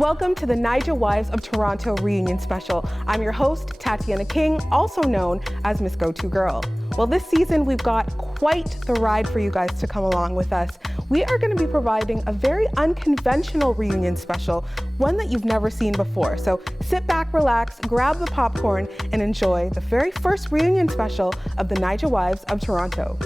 Welcome to the Naija Wives of Toronto reunion special. I'm your host, Tatiana King, also known as Miss Go-To Girl. Well, this season we've got quite the ride for you guys to come along with us. We are going to be providing a very unconventional reunion special, one that you've never seen before. So sit back, relax, grab the popcorn, and enjoy the very first reunion special of the Naija Wives of Toronto.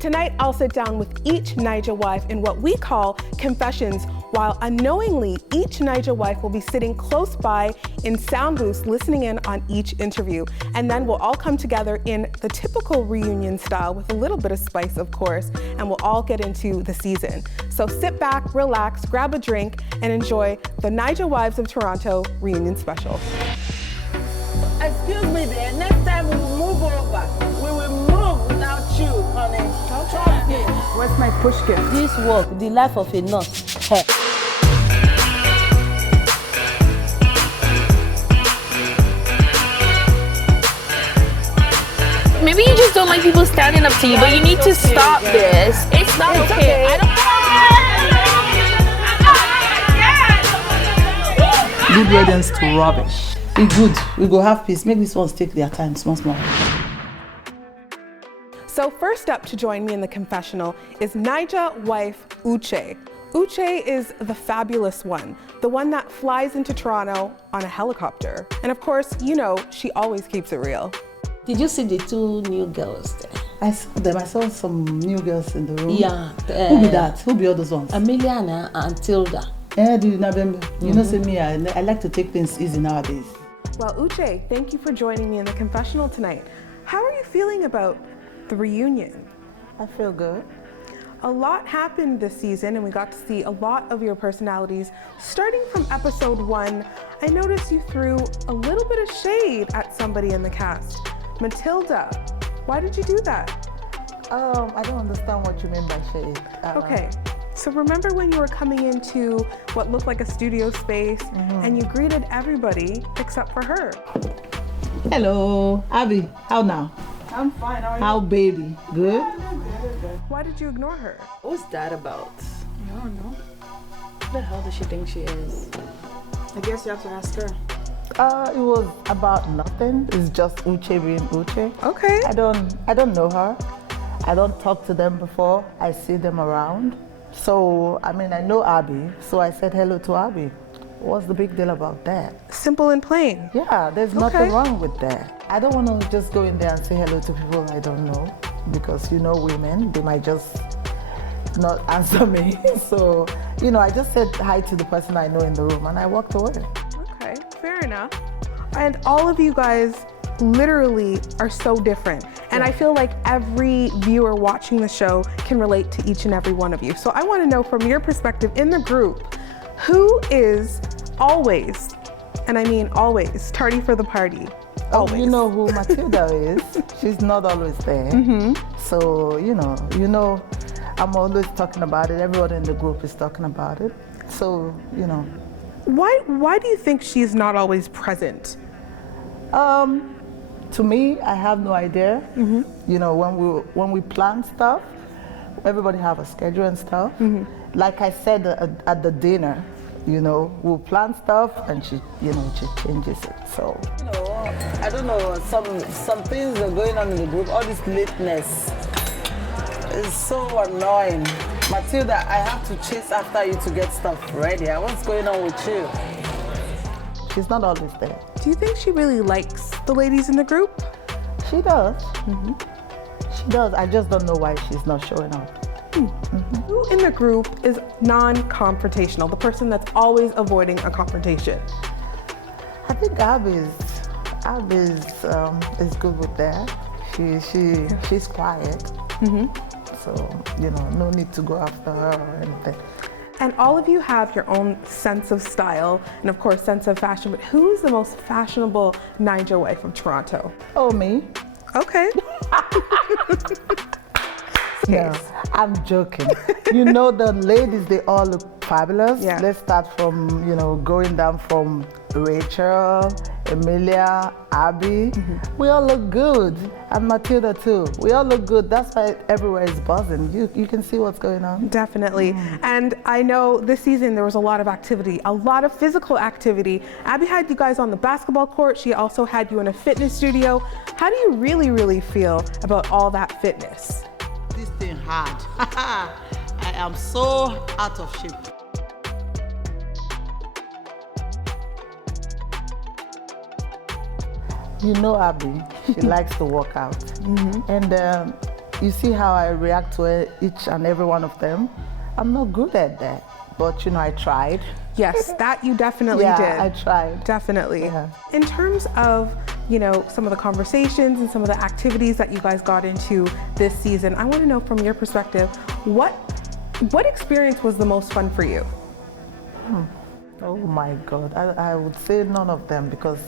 Tonight, I'll sit down with each Naija wife in what we call confessions, while unknowingly, each Naija wife will be sitting close by in sound booths listening in on each interview. And then we'll all come together in the typical reunion style with a little bit of spice, of course, and we'll all get into the season. So sit back, relax, grab a drink, and enjoy the Naija Wives of Toronto reunion special. Excuse me there, next time we will move over. We will move without you, honey. Trust me. Where's my push gift? This work, the life of a nurse. Hey. Maybe you just don't like people standing up to you, but you need to stop this. It's not okay. Good weddings to rubbish. Be good. We go have peace. Make these ones take their time, small. So first up to join me in the confessional is Naija wife Uche. Uche is the fabulous one, the one that flies into Toronto on a helicopter. And of course, you know, she always keeps it real. Did you see the two new girls there? I saw them. I saw some new girls in the room. Yeah. Who be that? Who be all those ones? Amelia and Tilda. You know, say me, I like to take things easy nowadays. Well, Uche, thank you for joining me in the confessional tonight. How are you feeling about the reunion? I feel good. A lot happened this season and we got to see a lot of your personalities. Starting from episode 1, I noticed you threw a little bit of shade at somebody in the cast. Matilda, why did you do that? I don't understand what you mean by shade. Okay, so remember when you were coming into what looked like a studio space and you greeted everybody except for her? Hello, Abby. How now? I'm fine, how are you? How baby? Good? Why did you ignore her? What's that about? I don't know. Who the hell does she think she is? I guess you have to ask her. It was about nothing. It's just Uche being Uche. Okay. I don't know her. I don't talk to them before I see them around. So, I mean, I know Abby, so I said hello to Abby. What's the big deal about that? Simple and plain. Yeah, there's nothing wrong with that. I don't want to just go in there and say hello to people I don't know, because you know women, they might just not answer me. So, you know, I just said hi to the person I know in the room and I walked away. Okay, fair enough. And all of you guys literally are so different. And I feel like every viewer watching the show can relate to each and every one of you. So I want to know from your perspective in the group, who is always, and I mean always, tardy for the party? Always. Oh, you know who Matilda is. She's not always there. So, you know, I'm always talking about it. Everyone in the group is talking about it. So, you know. Why do you think she's not always present? To me, I have no idea. You know, when we plan stuff, everybody have a schedule and stuff. Like I said at the dinner, you know, we'll plan stuff and she changes it. So, you know, I don't know, some things are going on in the group. All this lateness is so annoying. Matilda, I have to chase after you to get stuff ready. What's going on with you? She's not always there. Do you think she really likes the ladies in the group? She does. She does. I just don't know why she's not showing up. Who in the group is non-confrontational, the person that's always avoiding a confrontation? I think Abby is good with that. She's quiet. So, you know, no need to go after her or anything. And all of you have your own sense of style and of course sense of fashion, but who's the most fashionable Naija wife of Toronto? Oh, me? Okay. No, I'm joking. You know, the ladies, they all look fabulous. Yeah. Let's start from, you know, going down from Rachel, Emilia, Abby. We all look good. And Matilda too. We all look good. That's why everywhere is buzzing. You can see what's going on. Definitely. And I know this season there was a lot of activity, a lot of physical activity. Abby had you guys on the basketball court. She also had you in a fitness studio. How do you really feel about all that fitness? This thing hard. I am so out of shape. You know Abby, she likes to work out. And you see how I react to each and every one of them. I'm not good at that, but you know, I tried. Yes, that you definitely did. Yeah, I tried. Definitely. Yeah. In terms of, you know, some of the conversations and some of the activities that you guys got into this season, I want to know from your perspective, what experience was the most fun for you? Oh my God, I would say none of them because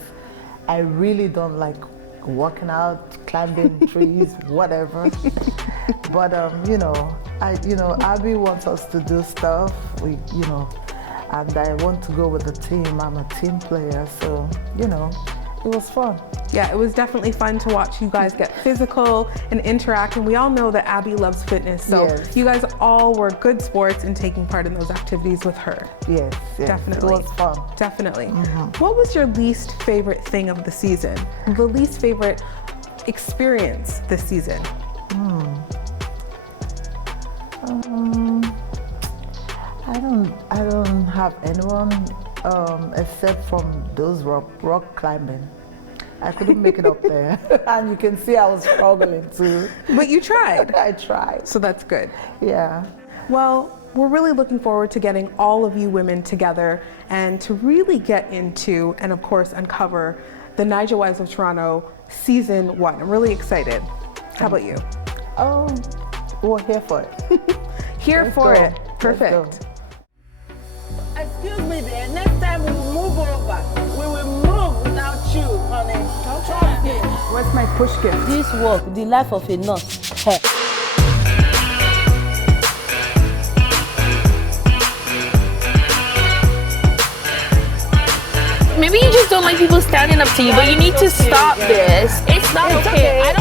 I really don't like working out, climbing trees, whatever. But you know, Abby wants us to do stuff. And I want to go with the team. I'm a team player, so you know, it was fun. Yeah, it was definitely fun to watch you guys get physical and interact. And we all know that Abby loves fitness, so yes. You guys all were good sports in taking part in those activities with her. Yes, Definitely. It was fun. Definitely. What was your least favorite thing of the season? The least favorite experience this season? I don't have anyone except from those rock climbing. I couldn't make it up there. And you can see I was struggling too. But you tried. I tried. So that's good. Yeah. Well, we're really looking forward to getting all of you women together and to really get into and of course uncover the Naija Wives of Toronto Season 1. I'm really excited. How about you? Oh, we're here for it. Here Let's for go. it. Perfect. Excuse me there. Next time we will move over. We will move without you, honey. Trust me. Where's my push gift? This work, the life of a nurse. Hey. Maybe you just don't like people standing up to you, but you need to stop this. It's not okay.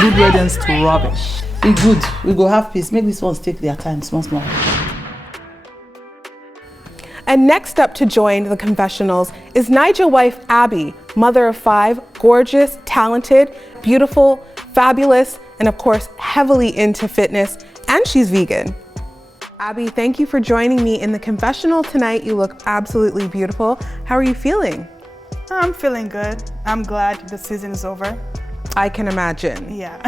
Good weddings to rubbish. We good. We go have peace. Make these ones take their time, small. And next up to join the confessionals is Naija wife Abby, mother of 5, gorgeous, talented, beautiful, fabulous, and of course, heavily into fitness, and she's vegan. Abby, thank you for joining me in the confessional tonight. You look absolutely beautiful. How are you feeling? I'm feeling good. I'm glad the season is over. I can imagine. Yeah.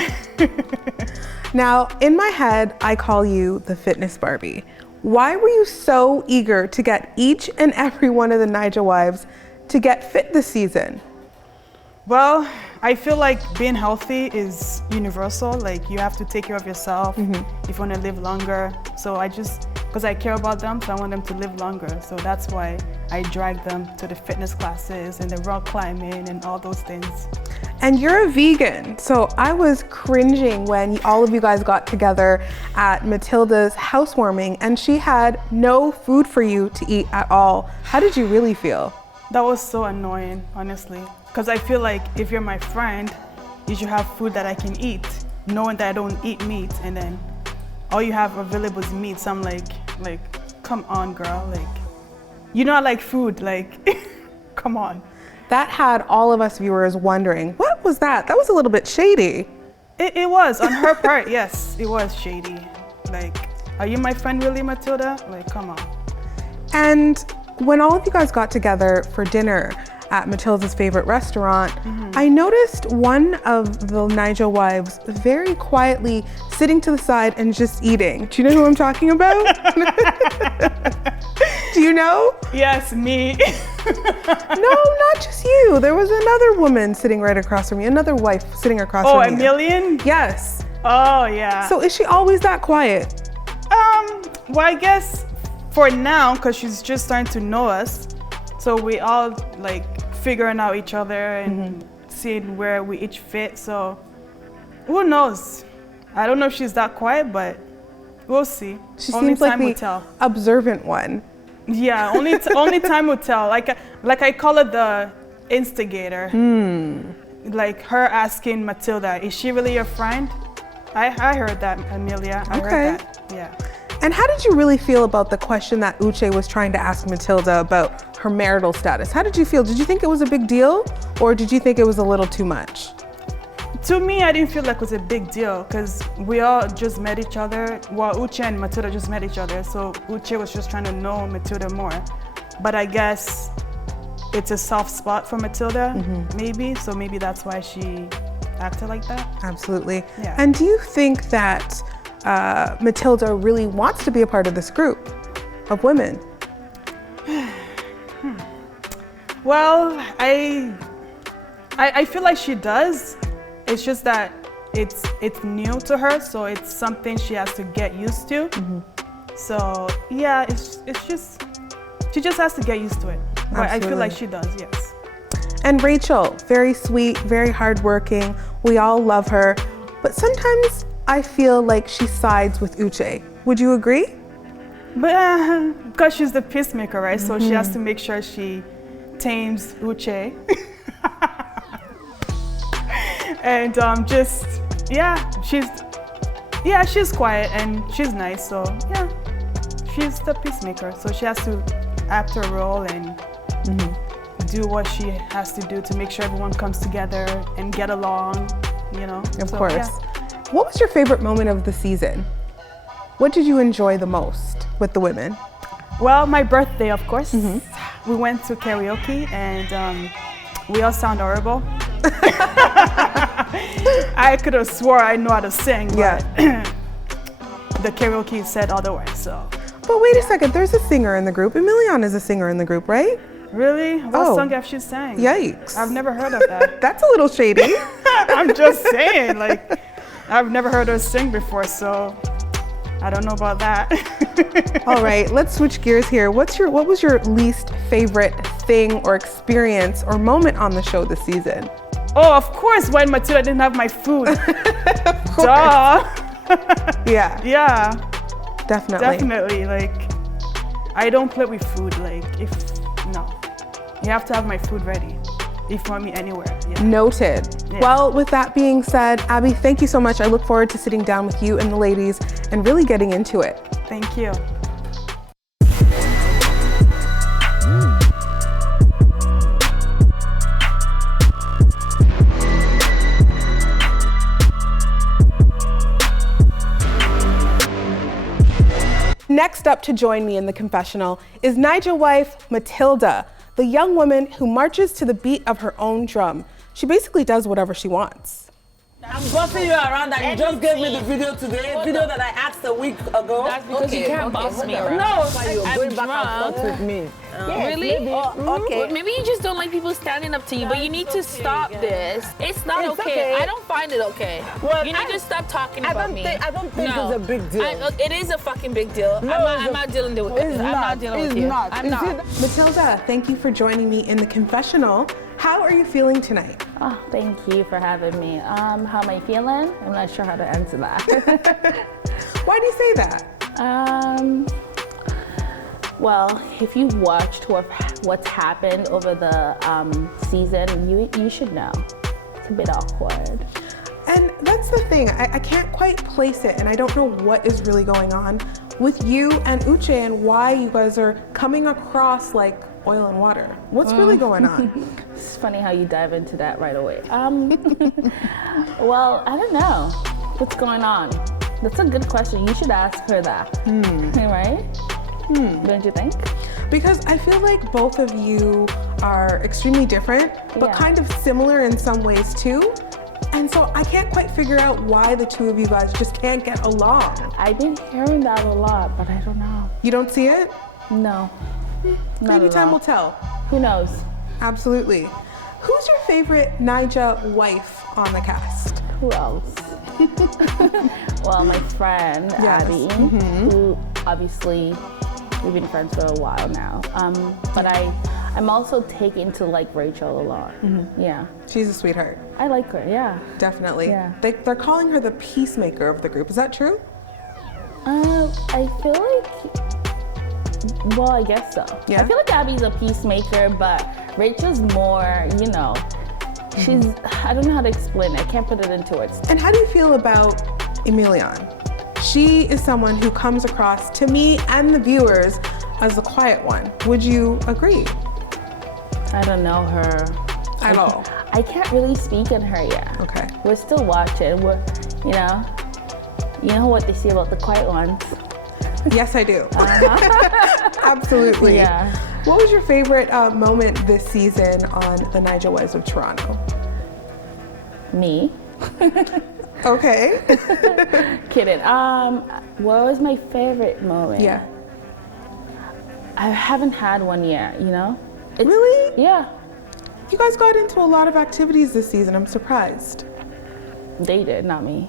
Now, in my head, I call you the fitness Barbie. Why were you so eager to get each and every one of the Naija wives to get fit this season? Well, I feel like being healthy is universal. Like you have to take care of yourself if you want to live longer. So because I care about them, so I want them to live longer. So that's why I drag them to the fitness classes and the rock climbing and all those things. And you're a vegan, so I was cringing when all of you guys got together at Matilda's housewarming and she had no food for you to eat at all. How did you really feel? That was so annoying, honestly. Because I feel like if you're my friend, you should have food that I can eat, knowing that I don't eat meat, and then all you have available is meat. So I'm like, come on, girl. Like, you know I like food. Like, come on. That had all of us viewers wondering, what was that? That was a little bit shady. It was, on her part, yes, it was shady. Like, are you my friend really, Matilda? Like, come on. And when all of you guys got together for dinner at Matilda's favorite restaurant, I noticed one of the Naija wives very quietly sitting to the side and just eating. Do you know who I'm talking about? Do you know? Yes, me. No, not just you. There was another woman sitting right across from you, another wife sitting across from you. Oh, Emilian? Yes. Oh, yeah. So is she always that quiet? Well, I guess for now, because she's just starting to know us, so we all like figuring out each other and seeing where we each fit. So who knows? I don't know if she's that quiet, but we'll see. She Only seems like time will the tell. observant one. Yeah, only time will tell. Like I call it the instigator. Like her asking Matilda, is she really your friend? I heard that, Amelia. I heard that. Yeah. And how did you really feel about the question that Uche was trying to ask Matilda about her marital status? How did you feel? Did you think it was a big deal, or did you think it was a little too much? To me, I didn't feel like it was a big deal because we all just met each other. Well, Uche and Matilda just met each other, so Uche was just trying to know Matilda more. But I guess it's a soft spot for Matilda, maybe. So maybe that's why she acted like that. Absolutely. Yeah. And do you think that Matilda really wants to be a part of this group of women? Well, I feel like she does. It's just that it's new to her, so it's something she has to get used to. So yeah, it's just she just has to get used to it. But I feel like she does, yes. And Rachel, very sweet, very hardworking. We all love her, but sometimes I feel like she sides with Uche. Would you agree? But because she's the peacemaker, right? So she has to make sure she tames Uche. And she's quiet and she's nice. So yeah, she's the peacemaker. So she has to act her role and do what she has to do to make sure everyone comes together and get along, you know? Of So, course. yeah. What was your favorite moment of the season? What did you enjoy the most with the women? Well, my birthday, of course. We went to karaoke and we all sound horrible. I could have swore I know how to sing, but the karaoke said otherwise, so. But wait a second, there's a singer in the group. Emilian is a singer in the group, right? Really? What song have she sang? Yikes. I've never heard of that. That's a little shady. I'm just saying, like, I've never heard her sing before, so I don't know about that. All right, let's switch gears here. What was your least favorite thing or experience or moment on the show this season? Oh, of course, when Matilda didn't have my food. Duh. Yeah. Yeah. Definitely. Definitely. Like, I don't play with food. Like, no. You have to have my food ready if you want me anywhere. Yeah. Noted. Yeah. Well, with that being said, Abby, thank you so much. I look forward to sitting down with you and the ladies and really getting into it. Thank you. Next up to join me in the confessional is Naija wife Matilda, the young woman who marches to the beat of her own drum. She basically does whatever she wants. I'm bossing you around and you just gave me the video today, video that I asked a week ago. That's because you can't boss me around. No, you're I'm going back and drunk. forth with me. Really? Maybe. Oh, okay. Well, maybe you just don't like people standing up to you, but you need to stop this. It's not It's okay. okay. I don't find it okay. Well, you need to stop talking I about don't me. think No. it's a big deal. It is a fucking big deal. No, I'm not dealing with it. it's I'm not. not dealing It's with you. not. I'm Is not. it- Matilda, thank you for joining me in the confessional. How are you feeling tonight? Oh, thank you for having me. How am I feeling? I'm not sure how to answer that. Why do you say that? Well, if you watched what's happened over the season, you should know. It's a bit awkward. And that's the thing, I can't quite place it, and I don't know what is really going on with you and Uche and why you guys are coming across like oil and water. What's really going on? It's funny how you dive into that right away. Well, I don't know. What's going on? That's a good question. You should ask her that. Right? Don't you think? Because I feel like both of you are extremely different, but Yeah. kind of similar in some ways too. And so I can't quite figure out why the two of you guys just can't get along. I've been hearing that a lot, but I don't know. You don't see it? No. Maybe time will tell. Who knows? Absolutely. Who's your favorite Naija wife on the cast? Who else? Well, my friend Abby, who obviously we've been friends for a while now. But I'm also taken to like Rachel a lot. Yeah. She's a sweetheart. I like her. Yeah. Definitely. Yeah. They're calling her the peacemaker of the group. Is that true? I feel like. Well, I guess so. Yeah. I feel like Abby's a peacemaker, but Rachel's more, you know, she's, I don't know how to explain it. I can't put it into words. And how do you feel about Emilion? She is someone who comes across to me and the viewers as the quiet one. Would you agree? I don't know her At all? I can't really speak on her yet. Okay. We're still watching. You know what they say about the quiet ones. Yes, I do. Absolutely. Yeah. What was your favorite moment this season on the Naija Wives of Toronto? Me. Okay. Kidding. What was my favorite moment? Yeah. I haven't had one yet, you know? Really? Yeah. You guys got into a lot of activities this season. I'm surprised. They did, not me.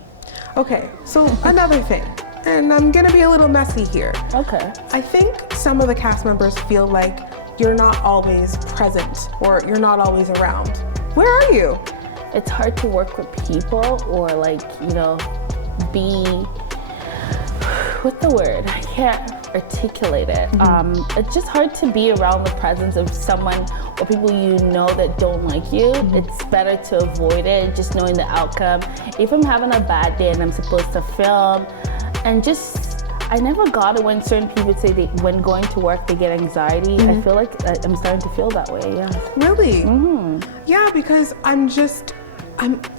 Okay, so another thing, and I'm gonna be a little messy here. Okay. I think some of the cast members feel like you're not always present or you're not always around. Where are you? It's hard to work with people or like, you know, be, what's the word? I can't articulate it. It's just hard to be around the presence of someone or people you know that don't like you. It's better to avoid it, just knowing the outcome. If I'm having a bad day and I'm supposed to film, and just, I never got it when certain people say when going to work they get anxiety. I feel like I'm starting to feel that way, yeah. Really? Yeah, because I'm,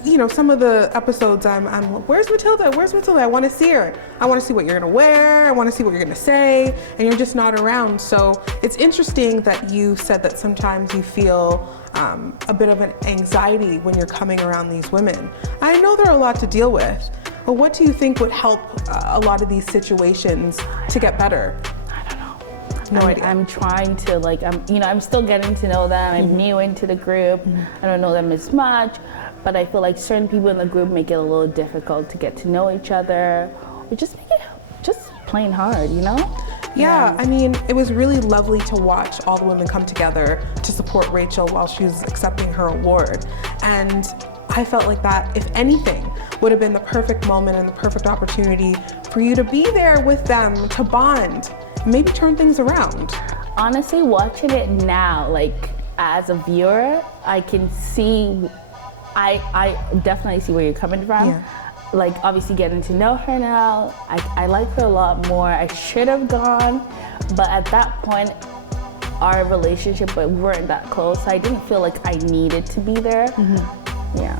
you know, some of the episodes I'm where's Matilda? Where's Matilda? I want to see her. I want to see what you're gonna wear. I want to see what you're gonna say, and you're just not around. So it's interesting that you said that sometimes you feel a bit of an anxiety when you're coming around these women. I know there are a lot to deal with, but what do you think would help a lot of these situations to get better? No idea. I'm trying to I'm still getting to know them. I'm new into the group. I don't know them as much, but I feel like certain people in the group make it a little difficult to get to know each other, or just make it just plain hard, you know? Yeah, I mean, it was really lovely to watch all the women come together to support Rachel while she was accepting her award. And I felt like that, if anything, would have been the perfect moment and the perfect opportunity for you to be there with them, to bond, maybe turn things around. Honestly, watching it now, like as a viewer, I can see, I definitely see where you're coming from. Yeah. Like obviously getting to know her now, I like her a lot more. I should have gone, but at that point, our relationship, we weren't that close. So I didn't feel like I needed to be there. Yeah.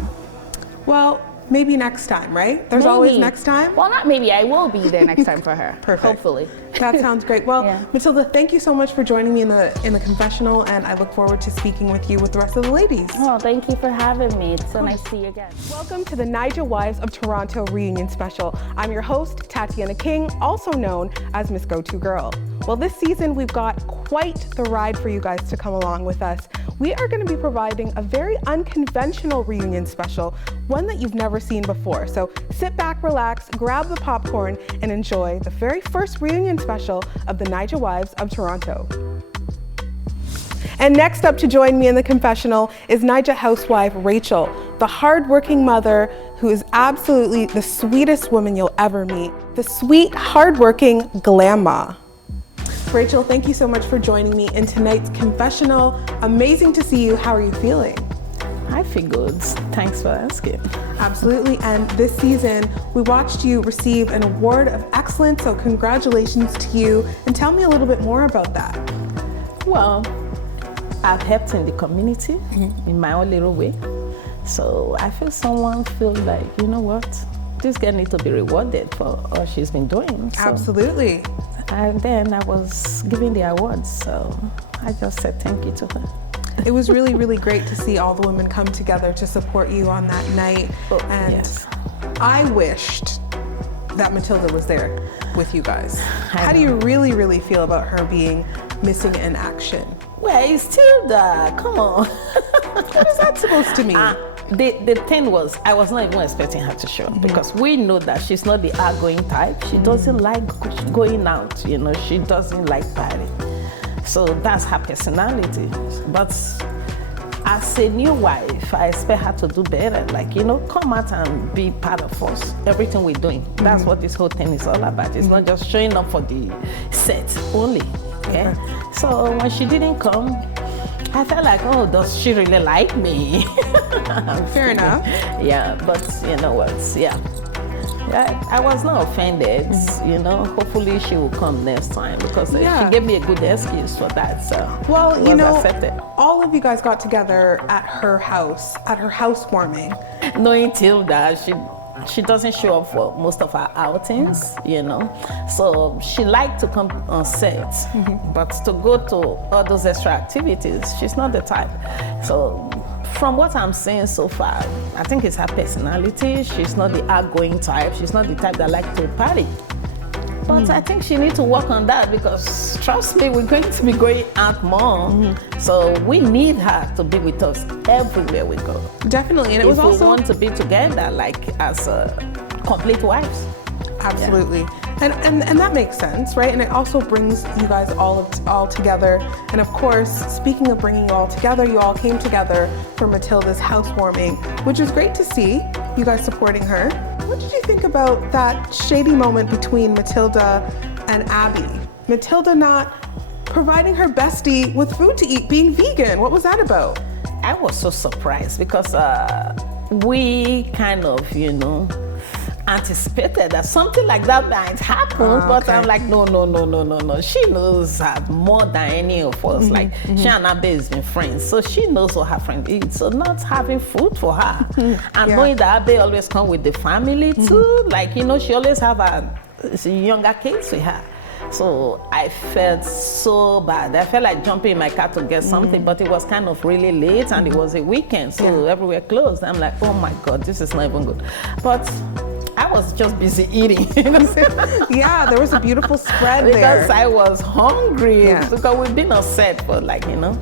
Well, maybe next time, right? There's always next time. Well, not maybe. I will be there next time for her. Perfect. Hopefully. That sounds great. Well, Yeah. Matilda, thank you so much for joining me in the confessional, and I look forward to speaking with you with the rest of the ladies. Oh, thank you for having me. It's so nice to see you again. Welcome to the Naija Wives of Toronto reunion special. I'm your host, Tatiana King, also known as Miss Go-To Girl. Well, this season we've got quite the ride for you guys to come along with us. We are going to be providing a very unconventional reunion special, one that you've never seen before. So sit back, relax, grab the popcorn, and enjoy the very first reunion special of the Naija Wives of Toronto. And next up to join me in the confessional is Naija housewife Rachel, the hardworking mother who is absolutely the sweetest woman you'll ever meet. The sweet, hardworking glam ma. Rachel, thank you so much for joining me in tonight's confessional. Amazing to see you. How are you feeling? I feel good. Thanks for asking. Absolutely. And this season, we watched you receive an award of excellence. So congratulations to you. And tell me a little bit more about that. Well, I've helped in the community in my own little way. So I feel someone feels like, you know what? This girl needs to be rewarded for all she's been doing. So, Absolutely. and then I was giving the awards, so I just said thank you to her. It was really, really great to see all the women come together to support you on that night. And yes. I wished that Matilda was there with you guys. I How do you really, really feel about her being missing in action? Well, it's still the, come on. What is that supposed to mean? The thing was, I was not even expecting her to show up because we know that she's not the outgoing type. She doesn't like going out, you know, she doesn't like partying. So that's her personality. But as a new wife, I expect her to do better. Like, you know, come out and be part of us, everything we're doing. That's what this whole thing is all about. It's not just showing up for the set only, okay? So when she didn't come, I felt like, oh, does she really like me? Fair enough. Yeah, but you know what, I was not offended, you know. Hopefully she will come next time because she gave me a good excuse for that. So well, it was you know, accepted. all of you guys got together at her housewarming. Knowing Tilda, she doesn't show up for most of our outings, you know. So she liked to come on set, but to go to all those extra activities, she's not the type. So from what I'm seeing so far, I think it's her personality. She's not the outgoing type. She's not the type that likes to party. But I think she needs to work on that because, trust me, we're going to be going out more. So we need her to be with us everywhere we go. Definitely, and it was if also we want to be together, like as complete wives. Absolutely. And that makes sense, right? And it also brings you guys all together. And of course, speaking of bringing you all together, you all came together for Matilda's housewarming, which is great to see, you guys supporting her. What did you think about that shady moment between Matilda and Abby? Matilda not providing her bestie with food to eat, being vegan. What was that about? I was so surprised because we kind of, you know, anticipated that something like that might happen, but I'm like, no. She knows her more than any of us. Like, she and Abby has been friends, so she knows what her friend eats. So not having food for her, and knowing that Abby always come with the family too, like, you know, she always have a younger kids with her. So I felt so bad. I felt like jumping in my car to get something, but it was kind of really late and it was a weekend, so everywhere closed. I'm like, oh my God, this is not even good. But I was just busy eating. Yeah, there was a beautiful spread because there. I was hungry. Because we've been on set for, like, you know,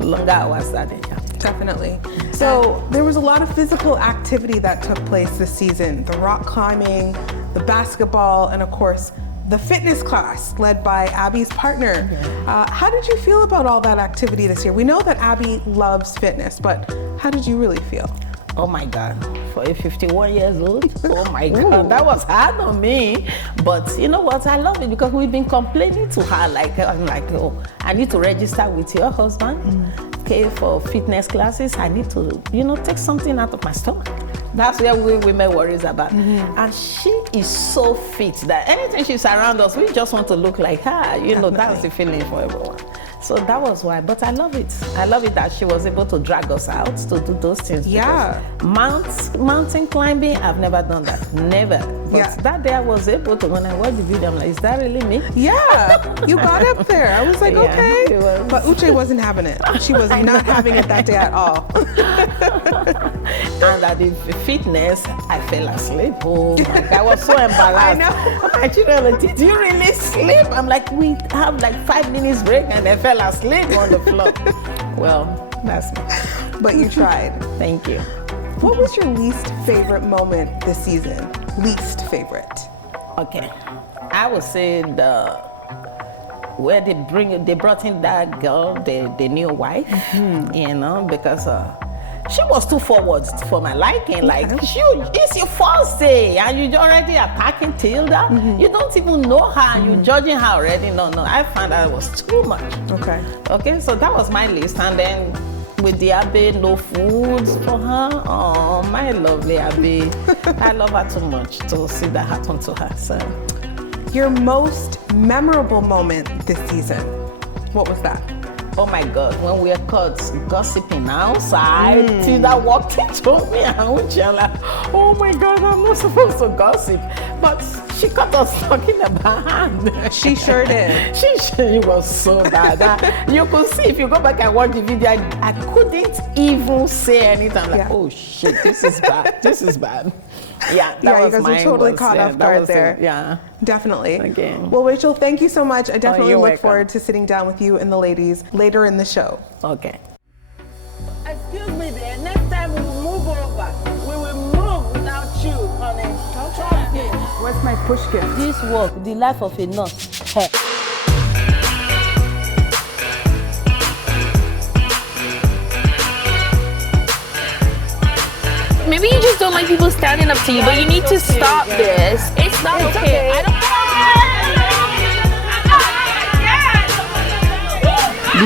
longer hours that day. Definitely. So there was a lot of physical activity that took place this season. The rock climbing, the basketball, and of course, the fitness class led by Abby's partner. How did you feel about all that activity this year? We know that Abby loves fitness, but how did you really feel? Oh my God, for a 51 years old, oh my God, that was hard on me. But you know what, I love it because we've been complaining to her, like, I'm like, oh, I need to register with your husband, okay, for fitness classes. I need to, you know, take something out of my stomach. That's where we women worries about. And she is so fit that anytime she's around us, we just want to look like her. You know, that's the feeling for everyone. So that was why, but I love it. I love it that she was able to drag us out to do those things. Yeah. Mountain climbing, I've never done that, never. But that day I was able to, when I watched the video, I'm like, is that really me? Yeah, you got up there. I was like, okay. But Uche wasn't having it. She was not having it that day at all. And at the fitness, I fell asleep. Oh my God, I was so embarrassed. I know. My children were like, did you really sleep? I'm like, we have like 5 minutes break, and I fell asleep on the floor. Well, that's me. But you tried. Thank you. What was your least favorite moment this season? Least favorite? Okay, I would say where they brought in that girl, the new wife, you know, because she was too forward for my liking. Like, it's your first day and you're already attacking Tilda. You don't even know her and you're judging her already. No, I found that it was too much. Okay, so that was my list. And then with the Abby, no food for her. Oh, my lovely Abby. I love her too much to see that happen to her. So, your most memorable moment this season, what was that? Oh my God, when we were caught gossiping outside, Tilda walked into me and I'm like, oh my God, I'm not supposed to gossip. But She caught us talking about hand. She sure did. She was so bad. You could see if you go back and watch the video, I couldn't even say anything. I'm like, Yeah. oh shit, this is bad. This is bad. Yeah, that Yeah, you was guys were mine totally was- caught yeah, off that guard was there. it, yeah. Definitely. Okay. Well, Rachel, thank you so much. I definitely you're look welcome. forward to sitting down with you and the ladies later in the show. Okay. Excuse me there. Next time we will move over. We will move without you, honey. Trust me. Where's my push gift? This work, the life of a nurse. Hey. Maybe you just don't like people standing up to you, but you need to stop this. It's not okay. I don't.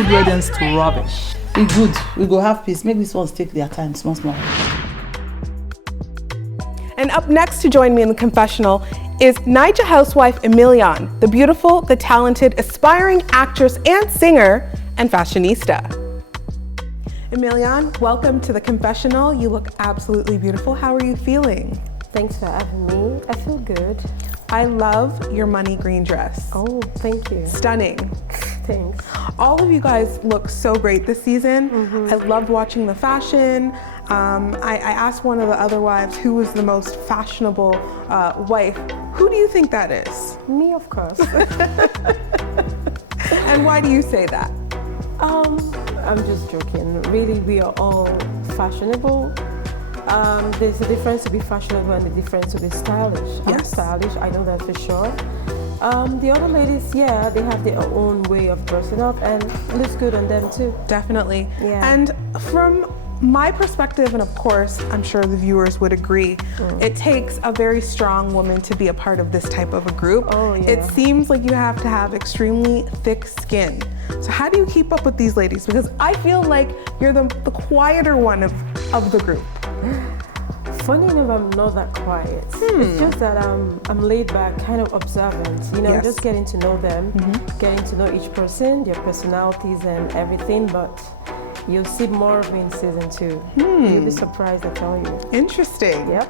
Good weddings to rubbish. We good. We go have peace. Make these ones take their time, small. And up next to join me in the confessional is Naija housewife Emilian, the beautiful, the talented, aspiring actress and singer and fashionista. Emilian, welcome to the confessional. You look absolutely beautiful. How are you feeling? Thanks for having me. I feel good. I love your money green dress. Oh, thank you. Stunning. Thanks. All of you guys look so great this season. I loved watching the fashion. I asked one of the other wives who was the most fashionable wife. Who do you think that is? Me, of course. And why do you say that? I'm just joking. Really, we are all fashionable. There's a difference to be fashionable and the difference to be stylish. I'm Yes. stylish, I know that for sure. The other ladies, yeah, they have their own way of dressing up and looks good on them too. Definitely. Yeah. And from my perspective, and of course, I'm sure the viewers would agree, it takes a very strong woman to be a part of this type of a group. Oh, yeah. It seems like you have to have extremely thick skin. So how do you keep up with these ladies? Because I feel like you're the quieter one of the group. Funny enough, I'm not that quiet. It's just that I'm laid back, kind of observant. You know, Yes. just getting to know them, getting to know each person, their personalities and everything. But you'll see more of me in season 2. You'll be surprised, I tell you. Interesting. Yep.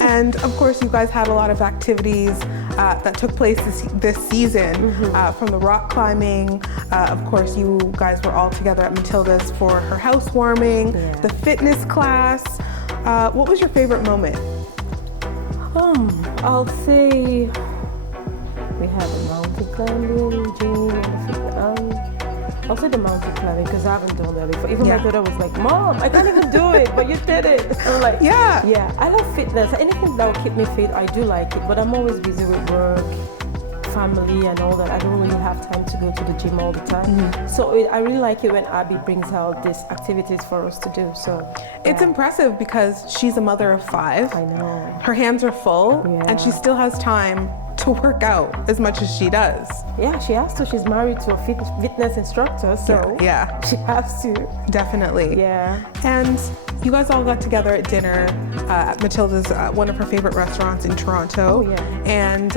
And of course, you guys had a lot of activities that took place this season, from the rock climbing. Of course, you guys were all together at Matilda's for her housewarming, Yeah. the fitness class. What was your favorite moment? I'll say we had a mountain climbing, gym, and I'll say the mountain climbing because I haven't done that before. Even Yeah. my daughter was like, "Mom, I can't even do it, but you did it." I'm like, Yeah. yeah. I love fitness. Anything that will keep me fit, I do like it. But I'm always busy with work, family, and all that. I don't really have time to go to the gym all the time. So I really like it when Abby brings out these activities for us to do. So It's yeah. impressive because she's a mother of 5. I know. Her hands are full, and she Yeah. still has time to work out as much as she does. Yeah, she has to. She's married to a fitness instructor, so Yeah. she has to. Definitely. Yeah. And you guys all got together at dinner at Matilda's, one of her favorite restaurants in Toronto. Oh, yeah. And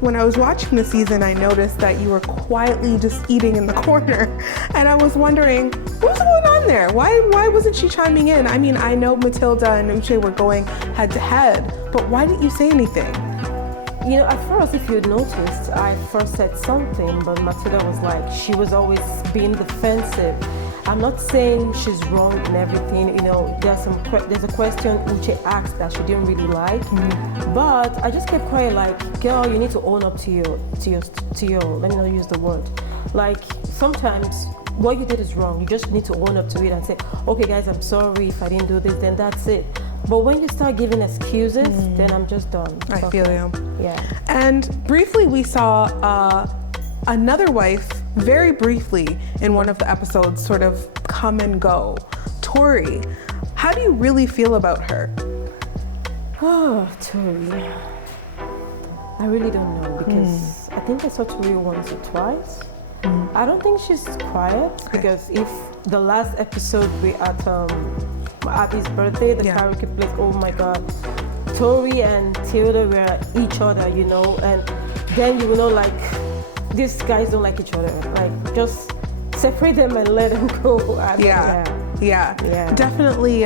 when I was watching the season, I noticed that you were quietly just eating in the corner. And I was wondering, what's going on there? Why wasn't she chiming in? I mean, I know Matilda and Uche were going head to head, but why didn't you say anything? You know, at first, if you noticed, I first said something, but Matilda was like, she was always being defensive. I'm not saying she's wrong in everything. You know, there's a question Uche asked that she didn't really like, but I just kept quiet. Like, girl, you need to own up to your. Let me not use the word. Like, sometimes what you did is wrong. You just need to own up to it and say, okay, guys, I'm sorry if I didn't do this. Then that's it. But when you start giving excuses, then I'm just done. I feel you. Yeah. And briefly, we saw another wife, very briefly, in one of the episodes, sort of come and go. Tori, how do you really feel about her? Oh, Tori. I really don't know because I think I saw Tori once or twice. I don't think she's quiet because if the last episode we at Abby's birthday, the karaoke place, oh my God, Tori and Theodore were at each other, you know, and then you will know like these guys don't like each other. Like just separate them and let them go. Yeah. Definitely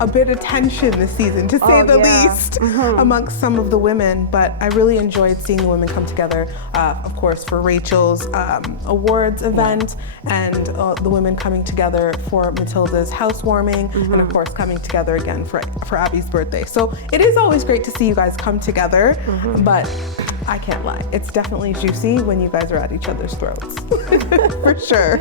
a bit of tension this season, to say the least, amongst some of the women. But I really enjoyed seeing the women come together, of course, for Rachel's awards event, and the women coming together for Matilda's housewarming, and of course coming together again for Abby's birthday. So it is always great to see you guys come together, but I can't lie, it's definitely juicy when you guys are at each other's throats. For sure.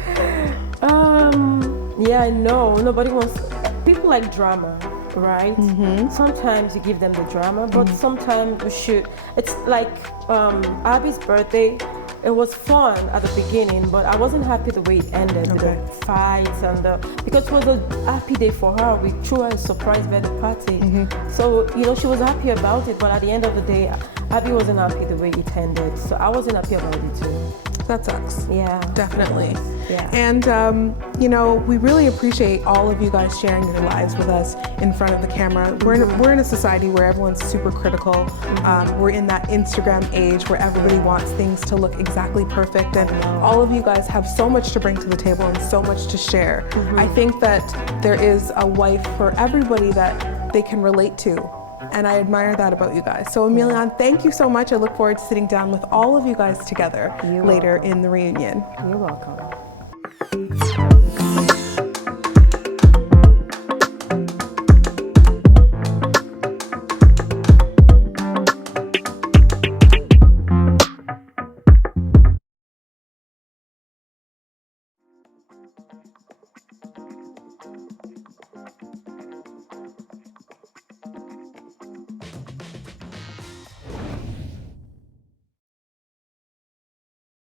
Yeah, I know. Nobody wants. People like drama, right? Sometimes you give them the drama, but sometimes we should. It's like Abby's birthday. It was fun at the beginning, but I wasn't happy the way it ended with the fights and because it was a happy day for her. We threw her a surprise birthday party, so you know she was happy about it. But at the end of the day, Abby wasn't happy the way it ended, so I wasn't happy about it too. That sucks. Yeah, definitely. Yeah. And you know, we really appreciate all of you guys sharing your lives with us in front of the camera. We're in a society where everyone's super critical. We're in that Instagram age where everybody wants things to look exactly perfect, and all of you guys have so much to bring to the table and so much to share. I think that there is a wife for everybody that they can relate to. And I admire that about you guys. So Emilian, thank you so much. I look forward to sitting down with all of you guys together later in the reunion. You're welcome.